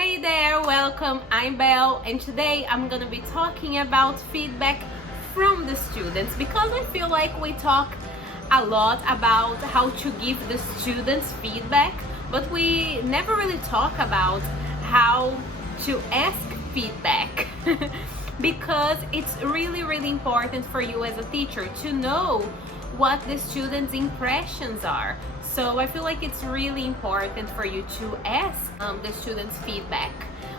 Hey there, welcome. I'm Belle, and today I'm gonna be talking about feedback from the students because I feel like we talk a lot about how to give the students feedback, but we never really talk about how to ask feedback because it's really important for you as a teacher to know what the students' impressions are. So I feel like it's really important for you to ask the students feedback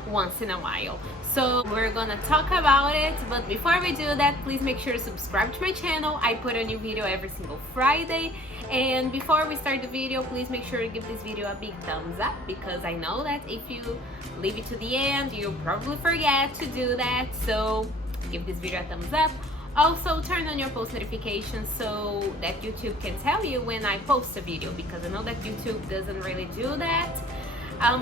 once in a while. So we're gonna talk about it, but before we do that, please make sure to subscribe to my channel. I put a new video every single Friday. And before we start the video, please make sure to give this video a big thumbs up because I know that if you leave it to the end, you'll probably forget to do that. So give this video a thumbs up. Also, turn on your post notifications so that YouTube can tell you when I post a video, because I know that YouTube doesn't really do that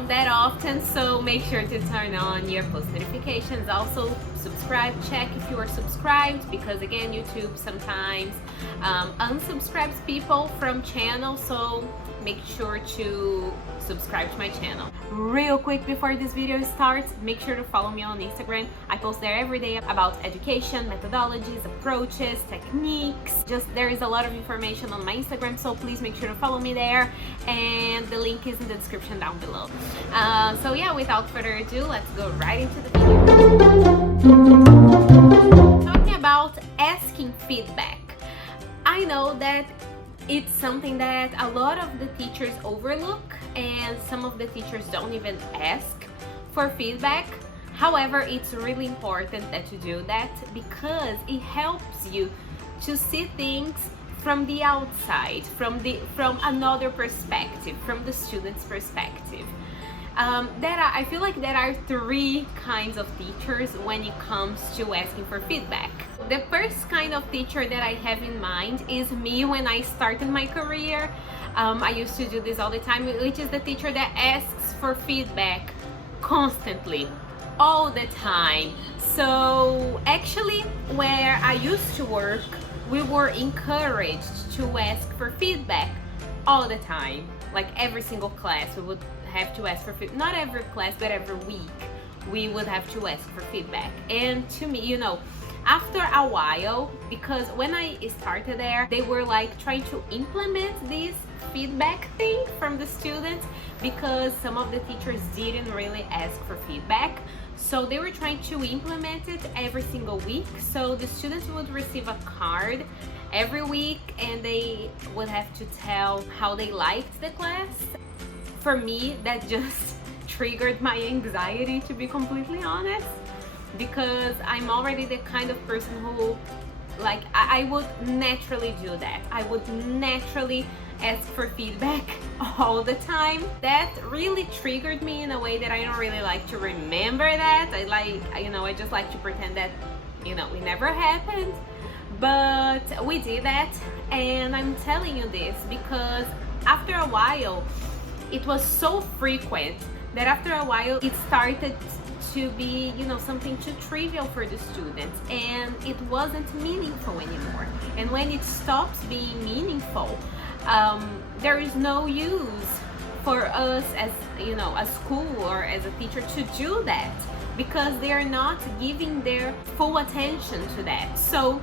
that often. So make sure to turn on your post notifications. Also, subscribe, check if you are subscribed, because again, YouTube sometimes unsubscribes people from channels. So make sure to subscribe to my channel. Real quick before this video starts, make sure to follow me on Instagram. I post there every day about education, methodologies, approaches, techniques. There is a lot of information on my Instagram, so please make sure to follow me there, and the link is in the description down below. So yeah, without further ado, let's go right into the video. Talking about asking feedback. I know that it's something that a lot of the teachers overlook, and some of the teachers don't even ask for feedback. However, it's really important that you do that because it helps you to see things from the outside, from another perspective, from the student's perspective. I feel like there are three kinds of teachers when it comes to asking for feedback. The first kind of teacher that I have in mind is me when I started my career. I used to do this all the time, which is the teacher that asks for feedback constantly, all the time. So actually, where I used to work, we were encouraged to ask for feedback all the time. Like every single class, we would have to ask for feedback. Not every class, but every week, we would have to ask for feedback. And to me, after a while, because when I started there, they were like trying to implement this feedback thing from the students, because some of the teachers didn't really ask for feedback. So they were trying to implement it every single week. So the students would receive a card every week and they would have to tell how they liked the class. For me, that just triggered my anxiety, to be completely honest, because I'm already the kind of person who, like, I would naturally do that. I would naturally ask for feedback all the time. That really triggered me in a way that I don't really like to remember that. I just like to pretend that, it never happened. But we did that, and I'm telling you this because after a while, it was so frequent that after a while it started to be, something too trivial for the students, and it wasn't meaningful anymore. And when it stops being meaningful, there is no use for us as, a school or as a teacher to do that, because they are not giving their full attention to that. So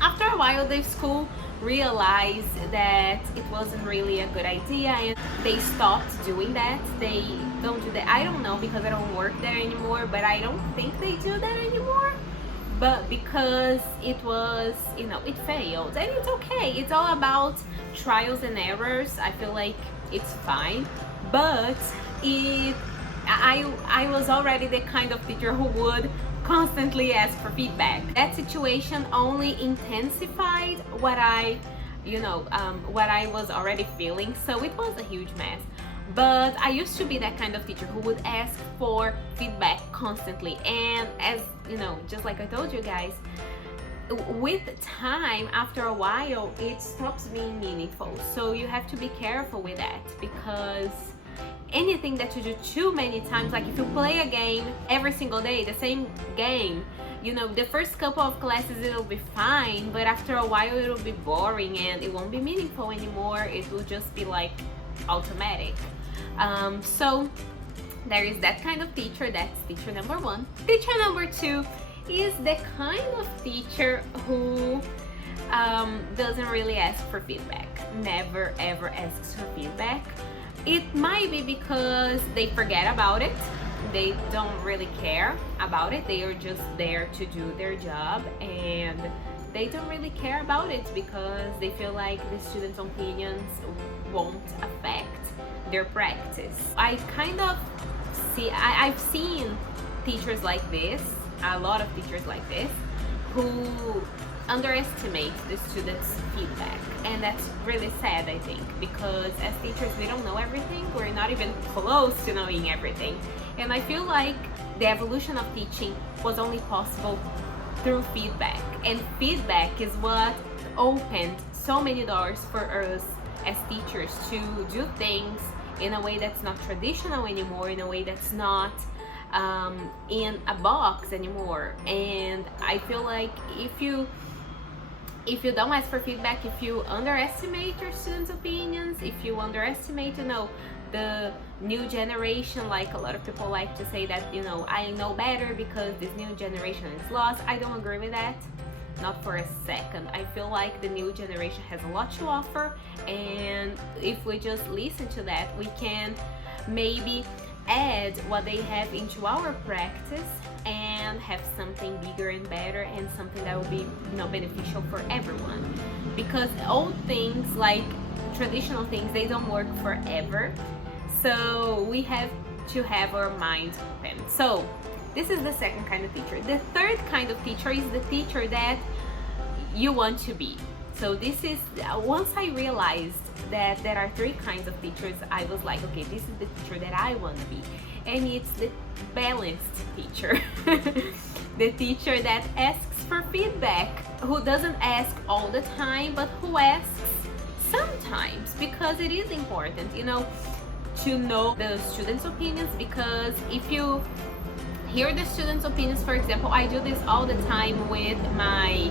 after a while, the school realized that it wasn't really a good idea, and they stopped doing that. They don't do that. I don't know, because I don't work there anymore, but I don't think they do that anymore. But because it was, it failed, and it's okay. It's all about trials and errors. I feel like it's fine, but I was already the kind of teacher who would constantly ask for feedback. That situation only intensified what I was already feeling, so it was a huge mess. But I used to be that kind of teacher who would ask for feedback constantly, and as just like I told you guys, with time, after a while, it stops being meaningful. So you have to be careful with that, because anything that you do too many times, like if you play a game every single day, the same game, the first couple of classes it'll be fine, but after a while it'll be boring and it won't be meaningful anymore. It will just be like automatic. So There is that kind of teacher, that's teacher number one. Teacher number two is the kind of teacher who doesn't really ask for feedback, never ever asks for feedback. It might be because they forget about it, they don't really care about it, they are just there to do their job, and they don't really care about it because they feel like the students' opinions won't affect their practice. I've seen teachers like this, a lot of teachers like this, who underestimate the students' feedback, and that's really sad, I think, because as teachers we don't know everything, we're not even close to knowing everything, and I feel like the evolution of teaching was only possible through feedback, and feedback is what opened so many doors for us as teachers to do things in a way that's not traditional anymore, in a way that's not in a box anymore. And I feel like if you don't ask for feedback, if you underestimate your students' opinions, if you underestimate, the new generation, like a lot of people like to say that, I know better because this new generation is lost. I don't agree with that, not for a second. I feel like the new generation has a lot to offer, and if we just listen to that, we can maybe add what they have into our practice and have something bigger and better, and something that will be beneficial for everyone, because old things, like traditional things, they don't work forever, so we have to have our minds open. So this is the second kind of teacher. The third kind of teacher is the teacher that you want to be. So this is, once I realized that there are three kinds of teachers, I was like, okay, this is the teacher that I want to be. And it's the balanced teacher. The teacher that asks for feedback, who doesn't ask all the time, but who asks sometimes, because it is important, to know the students' opinions, because if you hear the students' opinions, for example, I do this all the time with my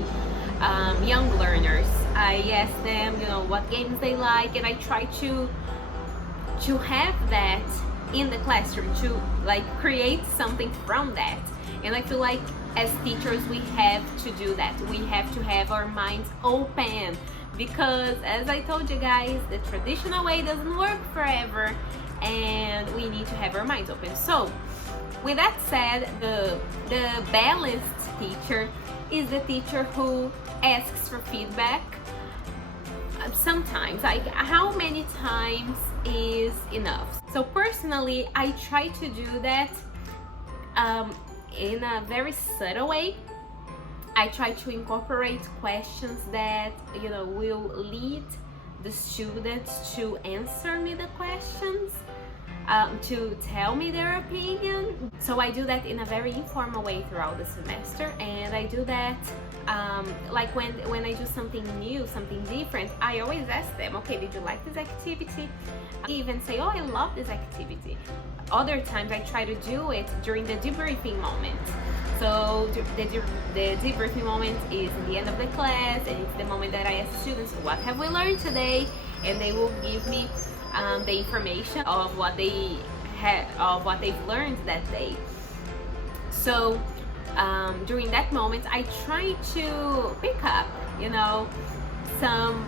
young learners. I ask them, what games they like, and I try to have that in the classroom, to create something from that. And I feel like as teachers we have to do that. We have to have our minds open, because as I told you guys, the traditional way doesn't work forever, and we need to have our minds open. So with that said, the balanced teacher is the teacher who asks for feedback sometimes. Like, how many times is enough? So personally, I try to do that in a very subtle way. I try to incorporate questions that will lead the students to answer me the questions, to tell me their opinion. So I do that in a very informal way throughout the semester, and I do that like when I do something new, something different, I always ask them, okay, did you like this activity? I even say, oh, I love this activity. Other times I try to do it during the debriefing moment. So the debriefing moment is in the end of the class, and it's the moment that I ask students, what have we learned today? And they will give me the information of what they've learned that day. So during that moment, I try to pick up, some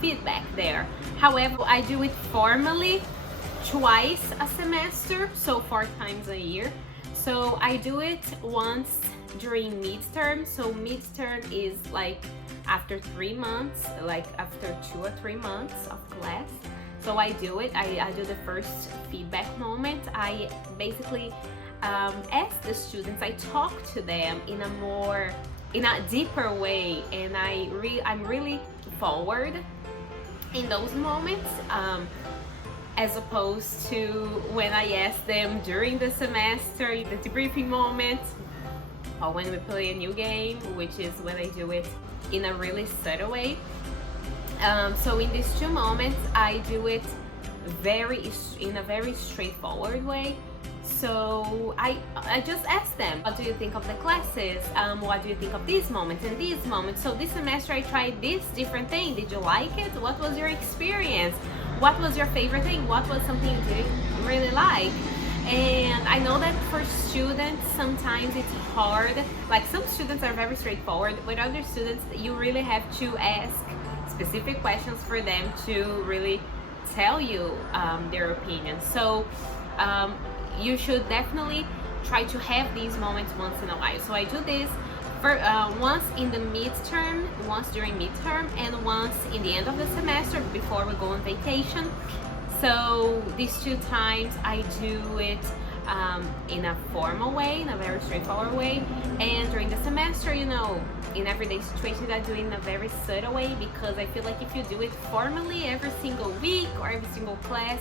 feedback there. However, I do it formally twice a semester, so 4 times a year. So I do it once during midterm. So midterm is like after 3 months, like after 2 or 3 months of class. So I do it. I do the first feedback moment. I basically ask the students, I talk to them in a deeper way, and I'm really forward in those moments, as opposed to when I ask them during the semester, the debriefing moment, or when we play a new game, which is when I do it in a really subtle way. So in these 2 moments, I do it in a very straightforward way. So I just ask them, what do you think of the classes? What do you think of these moments and these moments? So this semester I tried this different thing. Did you like it? What was your experience? What was your favorite thing? What was something you didn't really like? And I know that for students sometimes it's hard. Like some students are very straightforward, but other students you really have to ask specific questions for them to really tell you their opinion. So you should definitely try to have these moments once in a while. So I do this for once in the midterm, once during midterm, and once in the end of the semester before we go on vacation. So these 2 times I do it in a formal way, in a very straightforward way, and during the semester, you know, in everyday situations I do it in a very subtle way, because I feel like if you do it formally every single week or every single class,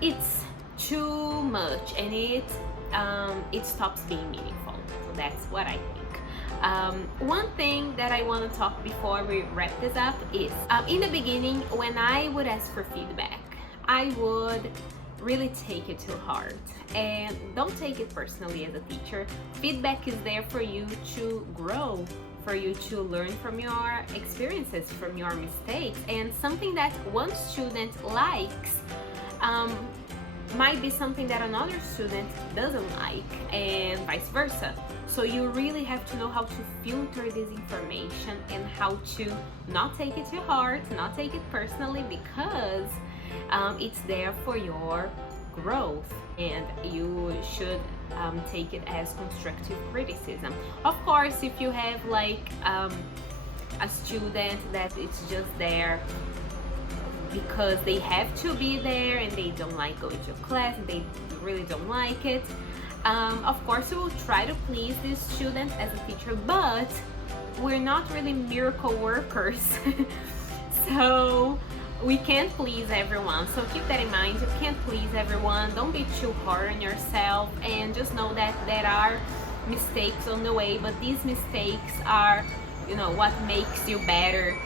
it's too much and it stops being meaningful. So that's what I think. One thing that I want to talk before we wrap this up is in the beginning, when I would ask for feedback, I would really take it to heart, and don't take it personally as a teacher. Feedback is there for you to grow, for you to learn from your experiences, from your mistakes, and something that one student likes might be something that another student doesn't like, and vice versa. So you really have to know how to filter this information and how to not take it to heart, not take it personally, because it's there for your growth, and you should take it as constructive criticism. Of course, if you have like a student that it's just there because they have to be there and they don't like going to class and they really don't like it, of course you will try to please this student as a teacher, but we're not really miracle workers. So we can't please everyone, so keep that in mind. You can't please everyone. Don't be too hard on yourself, and just know that there are mistakes on the way, but these mistakes are, you know, what makes you better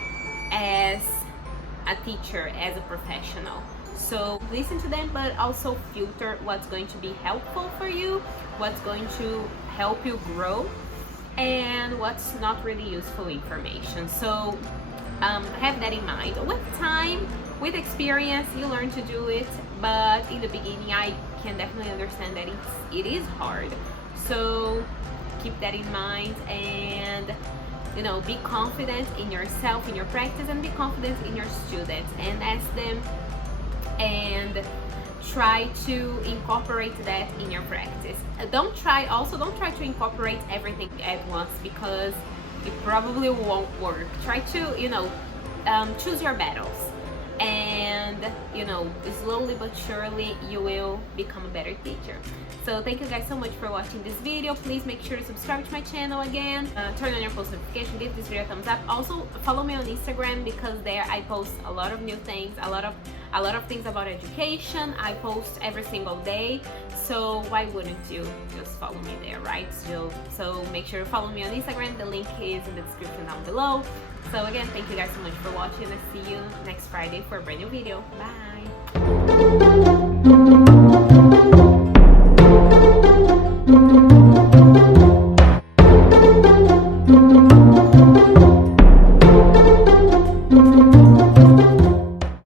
as a teacher, as a professional. So listen to them, but also filter what's going to be helpful for you, what's going to help you grow, and what's not really useful information. So have that in mind. With time, with experience, you learn to do it, but in the beginning I can definitely understand that it is hard. So keep that in mind, and you know, be confident in yourself, in your practice, and be confident in your students, and ask them and try to incorporate that in your practice. Don't try to incorporate everything at once, because it probably won't work. Try to, you know, choose your battles, and you know, slowly but surely you will become a better teacher. So thank you guys so much for watching this video. Please make sure to subscribe to my channel again, turn on your post notification, give this video a thumbs up. Also follow me on Instagram, because there I post a lot of new things, a lot of things about education. I post every single day, so why wouldn't you just follow me there, right? So make sure to follow me on Instagram. The link is in the description down below. So again, thank you guys so much for watching. I'll see you next Friday for a brand new video. Bye.